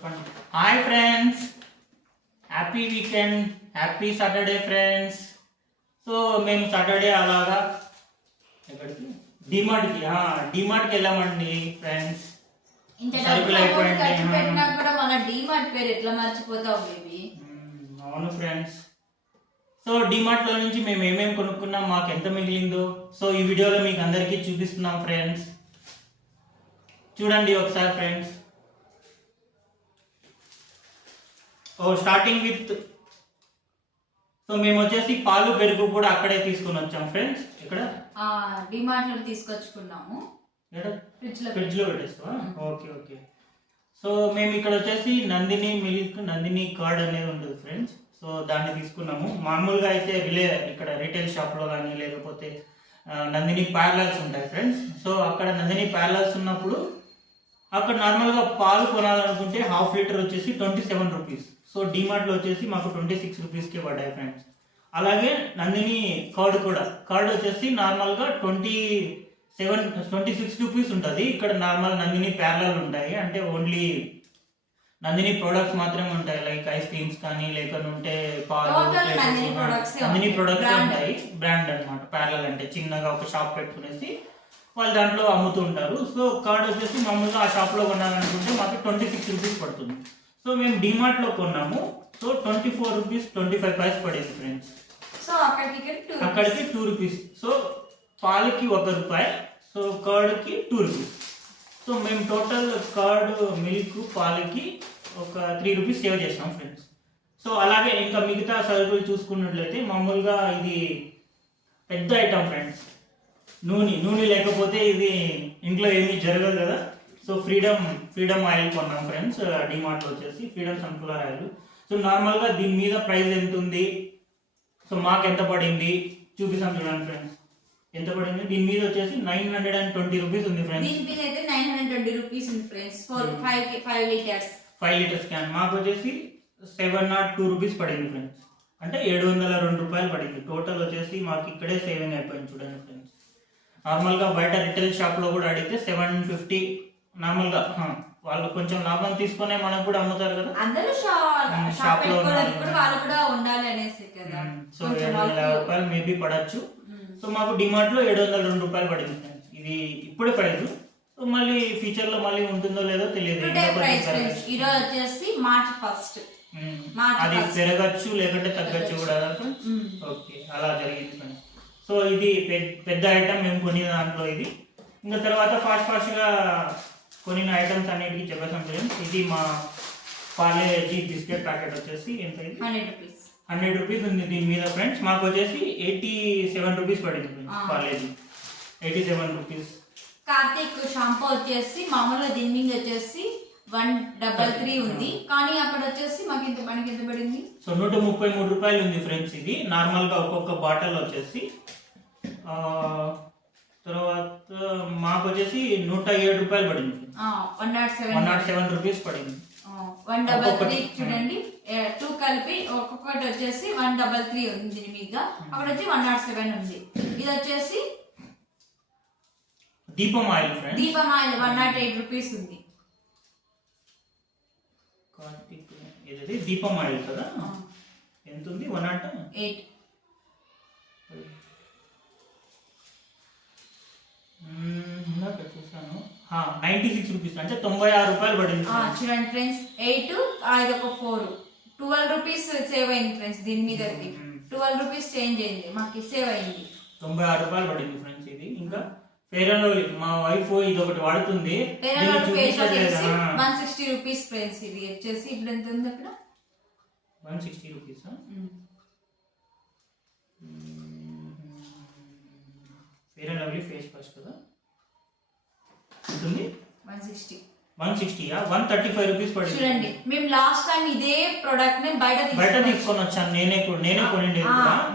చెప్పండి. Hi friends, happy weekend, happy Saturday friends. So మేము Saturday అలాగా ఎక్కడికి డిమార్ట్కి వెళ్ళామండి ఫ్రెండ్స్. సరుకులు అయిపోయింది. అవును ఫ్రెండ్స్. సో డిమార్ట్లో నుంచి మేము ఏమేమి కొనుక్కున్నాం, మాకు ఎంత మిగిలిందో సో ఈ వీడియోలో మీకు అందరికీ చూపిస్తున్నాం ఫ్రెండ్స్. చూడండి ఒకసారి ఫ్రెండ్స్. స్టార్టింగ్ విత్ సో మేము వచ్చేసి పాలు పెరుగు కూడా అక్కడే తీసుకొని వచ్చాం ఫ్రెండ్స్. ఇక్కడ డిమార్ట్ లో తీసుకొచ్చుకున్నాము. ఫ్రిడ్జ్ లో పెట్టేస్తావా? Okay okay. సో మేము ఇక్కడ వచ్చేసి నందిని మిల్క్, నందిని కర్డ్ అనేది ఉంటుంది ఫ్రెండ్స్. సో దాన్ని తీసుకున్నాము. మామూలుగా అయితే ఇక్కడ రీటైల్ షాప్ లో కానీ లేకపోతే నందిని ప్యారలల్స్ ఉంటాయి ఫ్రెండ్స్. సో అక్కడ నందిని ప్యారలల్స్ ఉన్నప్పుడు అక్కడ నార్మల్గా పాలు కొనాలనుకుంటే హాఫ్ లీటర్ వచ్చేసి 27 రూపీస్. సో డిమార్ట్లో వచ్చేసి మాకు 26 రూపీస్కి పడ్డాయి ఫ్రెండ్స్. అలాగే నందిని కర్డ్ వచ్చేసి నార్మల్గా 26 రూపీస్ ఉంటుంది. ఇక్కడ నార్మల్ నందిని ప్యారలల్ ఉంటాయి, అంటే ఓన్లీ నందిని ప్రొడక్ట్స్ మాత్రమే ఉంటాయి. లైక్ ఐస్ క్రీమ్స్ కానీ లేకుంటే పాలు, నందిని ప్రొడక్ట్స్ ఉంటాయి. బ్రాండ్ అనమాట. ప్యారలల్ అంటే చిన్నగా ఒక షాప్ పెట్టుకునేసి వాళ్ళు దాంట్లో అమ్ముతూ ఉంటారు. సో కర్డ్ వచ్చేసి మామూలుగా ఆ షాప్లో కొనాలనుకుంటే మాకు 26 రూపీస్ పడుతుంది. సో మేము డిమార్ట్లో కొన్నాము. సో 24 రూపీస్ 25 పైస్ పడేది ఫ్రెండ్స్. సో అక్కడికి 2 రూపీస్. సో పాలకి 1 రూపాయి, సో కర్డ్కి 2 రూపీస్. సో మేము టోటల్ కర్డ్, మిల్క్, పాలకి ఒక 3 రూపీస్ సేవ్ చేసాం ఫ్రెండ్స్. సో అలాగే ఇంకా మిగతా సరుకులు చూసుకున్నట్లయితే మామూలుగా ఇది పెద్ద ఐటమ్ ఫ్రెండ్స్. నూనె లేకపోతే ఇది ఇంట్లో ఏమీ జరగదు కదా. సో ఫ్రీడమ్ ఆయిల్ కొన్నాం ఫ్రెండ్స్ డిమార్ట్లో వచ్చేసి. Freedom sunflower oil. సో నార్మల్గా దీని మీద ప్రైస్ ఎంత ఉంది, సో మాకు ఎంత పడింది చూపిస్తాం చూడండి ఫ్రెండ్స్. ఎంత పడింది దీని మీద వచ్చేసి 920 రూపీస్ ఉంది ఫ్రెండ్స్. దీని మీద అయితే 920 రూపీస్ ఉంది friends for 5 litres. 5 litres can మాకు వచ్చేసి 702 రూపీస్ పడింది ఫ్రెండ్స్. అంటే 702 రూపాయలు పడింది. టోటల్ వచ్చేసి మాకు ఇక్కడే సేవింగ్ అయిపోయింది చూడండి ఫ్రెండ్స్. నార్మల్గా బయట రిటైల్ షాప్లో కూడా అడిగితే 750 నార్మల్గా వాళ్ళు కొంచెం లాభం తీసుకునే మనకు కూడా అమ్ముతారు కదా. అందరూ షాప్ లో వాళ్ళు కూడా ఉండాలి అనేసి కదా. సో 700 రూపాయలు మేబీ పడచ్చు. సో మాకు డిమార్ట్ లో 702 రూపాయలు పడింది ఫ్రెండ్స్. ఇది ఇప్పుడే ప్రైస్. సో మళ్ళీ ఫ్యూచర్ లో మళ్ళీ ఉంటుందో లేదో తెలియదు. ఈరోజు వచ్చేసి మార్చ్ 1 అది పెరగచ్చు లేకుంటే తగ్గచ్చు కూడా. ఓకే, అలా జరిగింది ఫ్రెండ్స్. సో ఇది పెద్ద ఐటమ్ మేము కొనిన దాంట్లో ఇది. ఇంకా తర్వాత ఫాస్ట్ గా కొనిన ఐటమ్స్ అన్నిటికీ చెప్పేసాం ఫ్రెండ్స్. ఇది మా పార్లేజీ బిస్కెట్ ప్యాకెట్ వచ్చేసి ఎంత? 100 రూపీస్ ఉంది దీని మీద ఫ్రెండ్స్. మాకు వచ్చేసి 87 రూపీస్ పడింది friends. Parle-G 87 rupees. Karthik shampoo వచ్చేసి మామూలుగా దీని మీద వచ్చేసి 133 ఉంది, కానీ అక్కడ వచ్చేసి మనకి ఎంత పడింది? సో 133 రూపాయలు ఉంది ఫ్రెండ్స్. ఇది నార్మల్ గా ఒక్కొక్క బాటిల్ వచ్చేసి. తర్వాత మాకు వచ్చేసి 107 రూపాయలు పడింది. 107 రూపీస్ పడింది. 133 చూడండి, 2 కలిపి ఒక్కొక్కటి వచ్చేసి 133 ఉంది దీని మీద. అక్కడ వచ్చి 107 ఉంది. ఇది వచ్చేసి దీపం ఆయిల్ ఫ్రెండ్స్. 108 రూపీస్ ఉంది. ఇది దీపం ఆయిల్ కదా. ఎంత ఉంది? 108. 96 రూపీస్ అంటే 96 రూపాయలు పడింది. చూడండి ఫ్రెండ్స్, 8 అది ఒక 4 12 రూపీస్ సేవ్ అయింది ఫ్రెండ్స్. దీని మీద 12 రూపీస్ చేంజ్ అయింది, మాకు సేవ్ అయింది. 96 రూపాయలు పడింది ఫ్రెండ్స్ ఇది. ఇంకా ఫెయిర్ అండ్ లవ్లీ మా వైఫ్ ఇది ఒకటి వాడుతుంది. 160 రూపీస్ ఫ్రెండ్స్. ఇది వచ్చేసి ఇప్పుడు ఎంత ఉంది అక్కడ? 160 rupees. Fair and lovely face wash కదా. ఉంటుంది 160. 135 రూపీస్ పడింది. చూడండి, మేము లాస్ట్ టైం ఇదే ప్రొడక్ట్ ని బయట తీసుకొని వచ్చాను. నేనే కొనిండేది.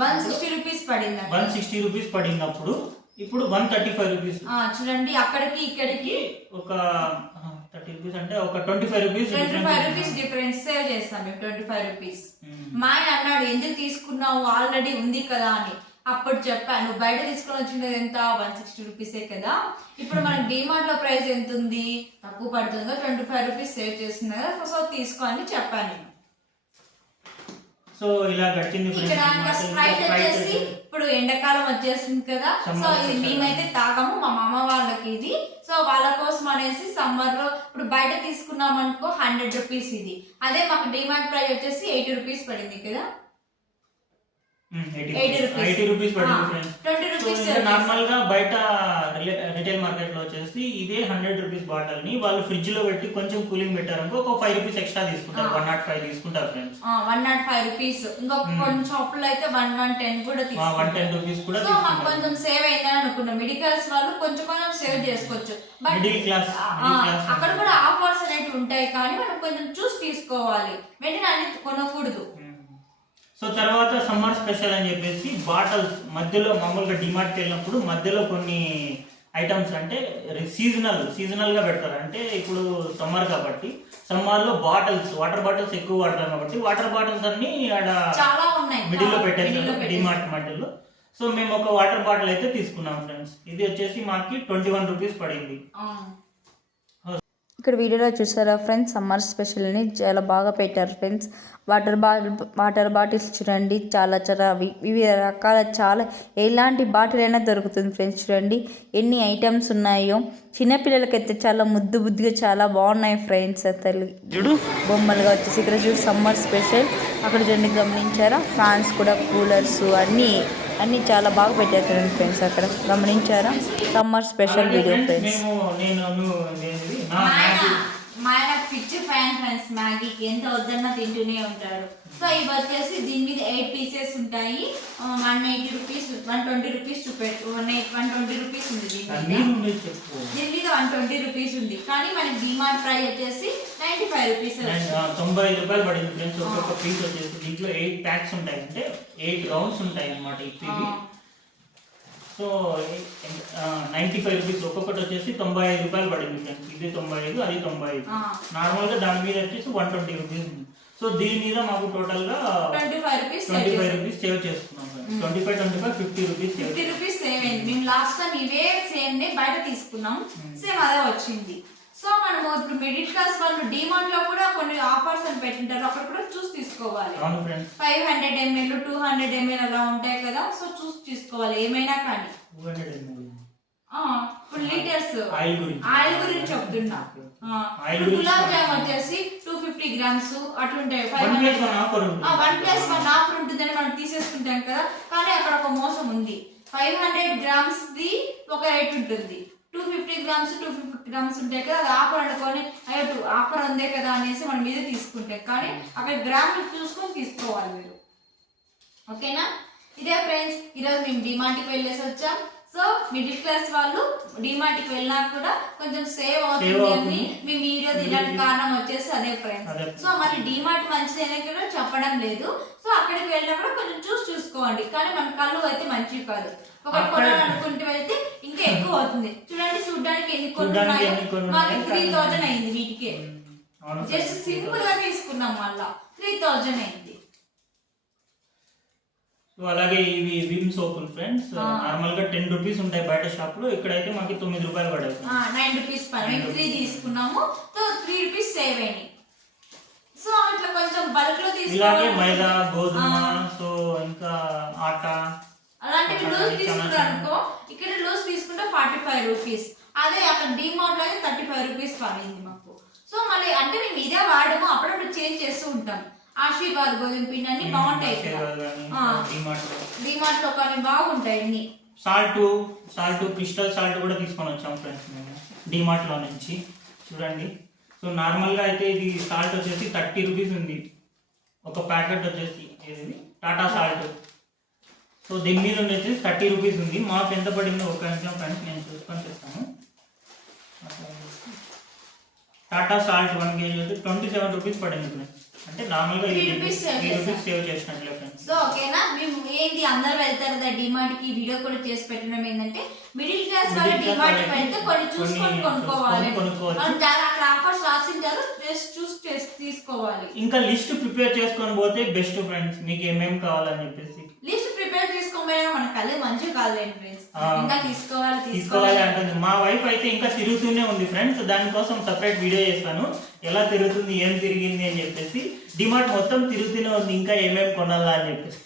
160 రూపీస్ పడింది. 160 రూపీస్ పడింది అప్పుడు. ఇప్పుడు 135 రూపీస్. చూడండి, అక్కడికి ఇక్కడికి ఒక 30 రూపీస్ అంటే ఒక 25 రూపీస్ డిఫరెన్స్ సేవ్ చేస్తాం మేము. 25 రూపీస్. మా ఆయన అన్నాడు ఎందుకు తీసుకున్నావు, ఆల్రెడీ ఉంది కదా అని. అప్పుడు చెప్పాను బయట తీసుకొని వచ్చినది ఎంత 160 రూపీసే కదా, ఇప్పుడు మనకి డిమార్ట్ లో ప్రైస్ ఎంత ఉంది, తక్కువ పడుతుంది కదా, 25 రూపీస్ సేవ్ చేస్తుంది కదా, సో తీసుకో అని చెప్పాను నేను. సో ఇలా గడిచింది ఇక్కడ స్ప్రైట్ వచ్చేసి ఇప్పుడు ఎండాకాలం వచ్చేసింది కదా, సో ఇది మేమైతే తాగము, మా మామ వాళ్ళకి ఇది, సో వాళ్ళ కోసం అనేసి సమ్మర్ లో ఇప్పుడు బయట తీసుకున్నాం అనుకో 100 రూపీస్ ఇది, అదే మాకు డిమార్ట్ ప్రైస్ వచ్చేసి 80 రూపీస్ పడింది కదా, 80 రూపీస్ పడింది ఫ్రెండ్స్. 20 రూపీస్ నార్మల్ గా బయట రిటైల్ మార్కెట్ లో వచ్చేసి ఇదే 100 రూపీస్ బాటిల్ ని వాళ్ళు ఫ్రిడ్జ్ లో పెట్టి కొంచెం కూలింగ్ పెట్టారనుకో ఒక 5 రూపీస్ ఎక్స్ట్రా తీసుకుంటారు, 105 తీసుకుంటారు ఫ్రెండ్స్. 105 రూపీస్, ఇంకా కొన్ని షాపుల్లో అయితే 110 కూడా తీసుకుంటారు, 110 రూపీస్ కూడా. సో మాకు కొంచెం సేవ్ అయిందని అనుకున్నాం, మిడిల్ క్లాస్ వాళ్ళు కొంచెం సేవ్ చేసుకోవచ్చు, బట్ మిడిల్ క్లాస్ అక్కడ కూడా ఆఫర్స్ అనేవి ఉంటాయి, కానీ మనం కొంచెం చూసి తీసుకోవాలి, వెంటనే అనేది కొనకూడదు. సో తర్వాత సమ్మర్ స్పెషల్ అని చెప్పేసి బాటిల్స్ మధ్యలో మామూలుగా డిమార్ట్కి వెళ్ళినప్పుడు మధ్యలో కొన్ని ఐటమ్స్ అంటే సీజనల్ గా పెడతారు, అంటే ఇప్పుడు సమ్మర్ కాబట్టి సమ్మర్ లో బాటిల్స్ వాటర్ బాటిల్స్ ఎక్కువ వాడతారు కాబట్టి వాటర్ బాటిల్స్ అన్ని ఆడ చాలా ఉన్నాయి మిడిల్ లో పెట్టేస్తారు డిమార్ట్ మధ్యలో. సో మేము ఒక వాటర్ బాటిల్ అయితే తీసుకున్నాం ఫ్రెండ్స్, ఇది వచ్చేసి మాకి 21 రూపీస్ పడింది. ఇక్కడ వీడియోలో చూసారా ఫ్రెండ్స్, సమ్మర్ స్పెషల్ని చాలా బాగా పెట్టారు ఫ్రెండ్స్. వాటర్ బాటిల్స్ చూడండి, చాలా వివిధ రకాల చాలా ఎలాంటి బాటిల్ అయినా దొరుకుతుంది ఫ్రెండ్స్. చూడండి ఎన్ని ఐటమ్స్ ఉన్నాయో, చిన్నపిల్లలకైతే చాలా ముద్దుగా చాలా బాగున్నాయి ఫ్రెండ్స్. అసలు చూడు బొమ్మలుగా వచ్చేసి ఇక్కడ చూడు సమ్మర్ స్పెషల్, అక్కడ చూడండి గమనించారా ఫ్యాన్స్ కూడా, కూలర్స్ అన్నీ చాలా బాగా పెట్టారు ఫ్రెండ్స్. అక్కడ గమనించారా సమ్మర్ స్పెషల్ వీడియో ఫ్రెండ్స్. మా ఆయన పిచ్చి ఫ్యాన్ ఫ్రెండ్స్, మ్యాగీకి ఎంత వద్దన్నా తింటూనే ఉంటాడు. సో ఇవి వచ్చేసి దీని మీద 8 పీసెస్ ఉంటాయి, 180 రూపీస్ 120 రూపీస్ 120 రూపీస్ ఉంది దీని మీద 120 రూపీస్ ఉంది, కానీ మనకి డిమార్ట్ ప్రైస్ వచ్చేసి 95 రూపీస్ 95 రూపాయలు పడింది ఫ్రెండ్స్. ఒక్కొక్క పీస్ వచ్చేసి దీంట్లో 8 ప్యాక్స్ ఉంటాయి, అంటే 8 రౌండ్స్ ఉంటాయి అన్నమాట ఇవి. సో 95 రూపీస్ ఒక్కొక్కటి వచ్చేసి 95 రూపాయలు పడింది ఫ్రెండ్స్. ఇది 95, అది 95. నార్మల్ గా దాని మీద వచ్చేసి 120 రూపీస్. సో దీని మీద మాకు టోటల్ గా 25 రూపీస్ సేవ్ చేసుకున్నాం. 25 50 రూపీస్ 50 రూపీస్ సేవ్ అయింది. మేము లాస్ట్ టైం ఇవే సేమ్ నే బయట తీసుకున్నాం, సేమ్ అదే వచ్చింది. సో మనము ఇప్పుడు మిడిల్ క్లాస్ వాళ్ళు డిమాండ్ లో కూడా కొన్ని ఆఫర్స్ అని పెట్టింటారు, అక్కడ కూడా చూసి తీసుకోవాలి. 500 ml 200 ml అలా ఉంటాయి కదా, సో చూసి తీసుకోవాలి ఏమైనా కానీ. ఇప్పుడు లీటర్స్ ఆయిల్ గురించి చెప్తున్నా. గులాబ్ జామ్ వచ్చేసి 250 గ్రామ్స్ అట్లుంటాయి, 1+1 ఆఫర్ ఉంటుందని మనం తీసేసుకుంటాం కదా, కానీ అక్కడ ఒక మోసం ఉంది. 500 గ్రామ్స్ ది ఒక రేట్ ఉంటుంది, 250 గ్రామ్స్ ఉంటాయి కదా, అది ఆఫర్ అనుకొని అయ్యో ఆఫర్ ఉందే కదా అనేసి మనం మీద తీసుకుంటాం, కానీ అక్కడ గ్రాములు చూసుకొని తీసుకోవాలి మీరు. ఓకేనా? ఇదే ఫ్రెండ్స్, ఈరోజు మేము డిమార్ట్కి వెళ్ళేసి వచ్చాం. సో మిడిల్ క్లాస్ వాళ్ళు డిమార్ట్కి వెళ్ళినా కూడా కొంచెం సేవ్ అవుతుంది అని మేము వీడియో తీయడానికి కారణం వచ్చేసి అదే ఫ్రెండ్స్. సో మరి డిమార్ట్ మంచిదనే కూడా చెప్పడం లేదు, సో అక్కడికి వెళ్ళినా కూడా కొంచెం చూసుకోండి, కానీ మన కళ్ళు అయితే మంచివి కాదు. ఒకటి కొనాలనుకుంటే వెళ్తే ఇంకా ఎక్కువ అవుతుంది. చూడండి చూడడానికి ఎన్ని కొనున్నాయో, మాకు 3000 అయింది వీటికే. జస్ట్ సింపుల్ గా తీసుకున్నాం, మళ్ళా 3000 అయింది. అలాగే ఇవి విమ్ సోపులు ఫ్రెండ్స్, నార్మల్ గా 10 రూపీస్ ఉంటాయి బయట షాప్ లో, ఇక్కడైతే మాకు 9 రూపాయలు పడేది. 9 రూపీస్ పడేది, 3 తీసుకున్నాము, సో 3 రూపీస్ సేవ్ అయింది. సో అట్లా కొంచెం బల్క్ లో ఇలాగే మైదా, గోధుమ, సో ఇంకా ఆటా అలాంటివి లూజ్ తీసుకున్నారనుకో, ఇక్కడ లూజ్ తీసుకుంటే 45 రూపీస్, అదే అక్కడ డిమార్ట్ లో 35 రూపీస్ పడింది మాకు. సో మళ్ళీ అంటే మేము ఇదే వాడము, అప్పుడప్పుడు చేంజ్ చేస్తూ ఉంటాం. ఆశీర్వాద్ గోధుమ పిండి అన్ని బాగుంటాయి డిమార్ట్ లో, కానీ బాగుంటాయి అన్ని. సాల్ట్ క్రిస్టల్ సాల్ట్ కూడా తీసుకొని వచ్చాం ఫ్రెండ్స్ మేము డిమార్ట్ లో నుంచి. చూడండి, సో నార్మల్ గా అయితే ఇది సాల్ట్ వచ్చేసి 30 రూపీస్ ఉంది ఒక ప్యాకెట్ వచ్చేసి, ఇది టాటా సాల్ట్. సో దీని మీద వచ్చేసి 30 రూపీస్ ఉంది. మాకు ఎంత పడిందో ఒక నిమిషం ఫ్రెండ్స్ నేను చూసుకొని చెప్తాను. టాటా సాల్ట్ 1 kg అయితే 27 రూపీస్ పడింది ఫ్రెండ్స్, అంటే నార్మల్ గా 3 రూపీస్ సేవ్ చేసినట్లే ఫ్రెండ్స్. సో ఓకేనా, మేము ఏంటి అందరూ వెళ్తారు కదా డిమార్ట్ కి, వీడియో కూడా చేసి పెట్టడం ఏంటంటే మిడిల్ క్లాస్ వాళ్ళు డిమార్ట్ కి వెళ్తే కొన్ని చూసుకొని కొనుక్కోవాలి, అక్కడ ఆఫర్స్ రాసింటారు, చూసి తీసుకోవాలి. ఇంకా లిస్ట్ ప్రిపేర్ చేసుకొని పోతే బెస్ట్ ఫ్రెండ్స్, మీకు ఏమేమి కావాలని చెప్పేసి లిస్ట్ ప్రిపేర్ చేసుకొని ఉమ్మేయడం మన కళ్ళు మంచిగా కాదులేండి ఫ్రెండ్స్. ఇంకా తీసుకోవాలి అంటుంది. మా వైఫ్ అయితే ఇంకా తిరుగుతూనే ఉంది ఫ్రెండ్స్. దానికోసం సపరేట్ వీడియో చేస్తాను, ఎలా తిరుగుతుంది, ఏం తిరిగింది అని చెప్పేసి. డిమార్ట్ మొత్తం తిరుగుతూనే ఉంది, ఇంకా ఏమేమి కొనాలా అని చెప్పేసి.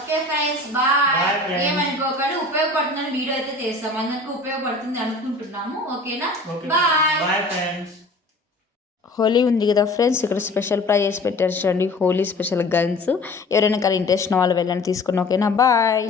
Okay friends, bye. ఏమనుకోకండి, ఉపయోగపడుతుందని వీడియో అయితే చేస్తాం, అందరికి ఉపయోగపడుతుంది అనుకుంటున్నాము. ఓకేనా, బాయ్. Bye friends. హోలీ ఉంది కదా ఫ్రెండ్స్, ఇక్కడ స్పెషల్ ప్రైజెస్ పెట్టారు చూడండి, హోలీ స్పెషల్ గన్స్. ఎవరైనా కానీ ఇంట్రెస్ట్ ఉన్న వాళ్ళు వెళ్ళండి తీసుకుని. ఓకేనా, బాయ్.